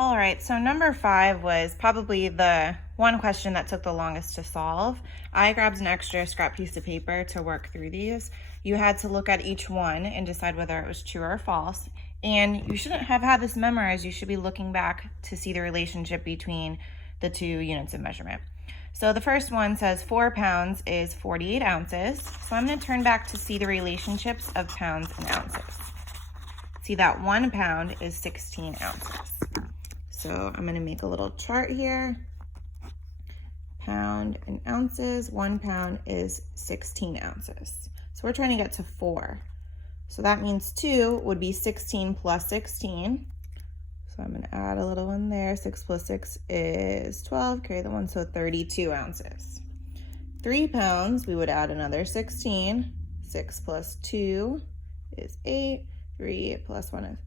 All right, so number 5 was probably the one question that took the longest to solve. I grabbed an extra scrap piece of paper to work through these. You had to look at each one and decide whether it was true or false. And you shouldn't have had this memorized. You should be looking back to see the relationship between the two units of measurement. So the first one says 4 pounds is 48 ounces. So I'm going to turn back to see the relationships of pounds and ounces. See that 1 pound is 16 ounces. So I'm going to make a little chart here. Pound and ounces. 1 pound is 16 ounces. So we're trying to get to 4. So that means 2 would be 16 plus 16. So I'm going to add a little one there. 6 plus 6 is 12. Carry the 1, so 32 ounces. 3 pounds, we would add another 16. 6 plus 2 is 8. 3 plus 1 is...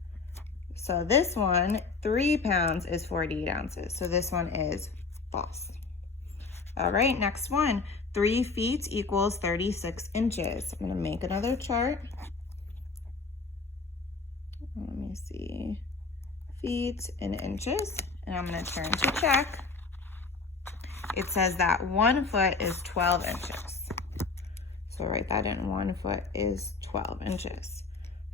So this one, 3 pounds is 48 ounces. So this one is false. All right, next one. 3 feet equals 36 inches. I'm going to make another chart. Let me see. Feet in inches. And I'm going to turn to check. It says that 1 foot is 12 inches. So write that in. 1 foot is 12 inches.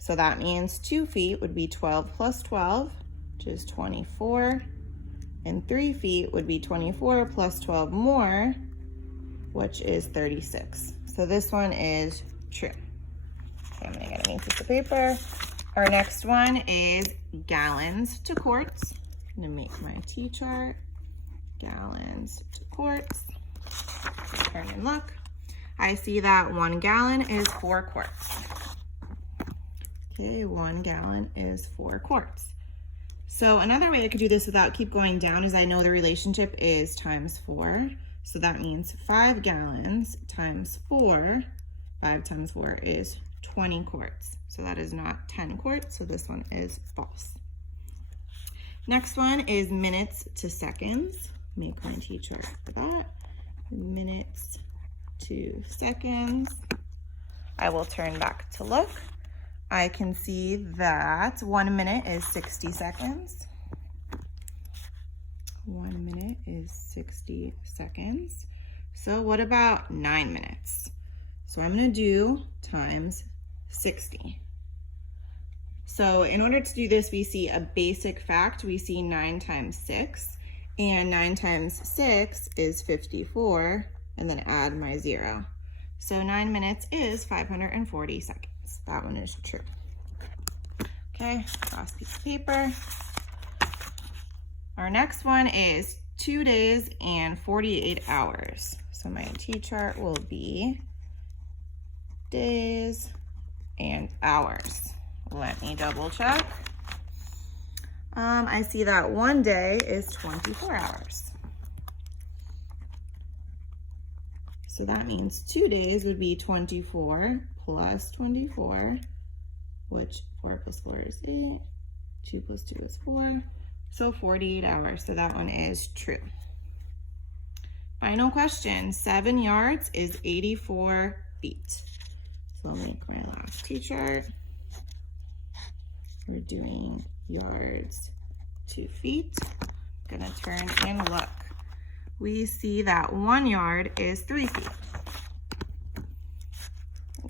So that means 2 feet would be 12 plus 12, which is 24. And 3 feet would be 24 plus 12 more, which is 36. So this one is true. Okay, I'm gonna get a new piece of paper. Our next one is gallons to quarts. I'm gonna make my T-chart. Gallons to quarts. Turn and look. I see that 1 gallon is 4 quarts. Okay, 1 gallon is 4 quarts. So another way I could do this without keep going down is I know the relationship is times 4. So that means 5 gallons times 4. 5 times 4 is 20 quarts. So that is not 10 quarts, so this one is false. Next one is minutes to seconds. Make my T-chart for that. Minutes to seconds. I will turn back to look. I can see that 1 minute is 60 seconds. 1 minute is 60 seconds. So what about 9 minutes? So I'm going to do times 60. So in order to do this, we see a basic fact. We see 9 times 6, and 9 times 6 is 54, and then add my 0. So 9 minutes is 540 seconds. That one is true. Okay, last piece of paper. Our next one is 2 days and 48 hours. So my T-chart will be days and hours. Let me double check. I see that 1 day is 24 hours. So that means 2 days would be 24 plus 24, which 4 plus 4 is 8. 2 plus 2 is 4. So 48 hours. So that one is true. Final question. 7 yards is 84 feet. So I'll make my last T-chart. We're doing yards to feet. I'm gonna turn and look. We see that 1 yard is 3 feet.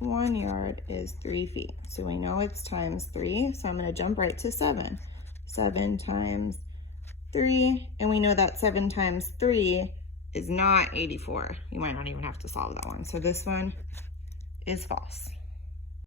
1 yard is 3 feet. So we know it's times 3. So I'm going to jump right to 7. 7 times 3. And we know that 7 times 3 is not 84. You might not even have to solve that one. So this one is false.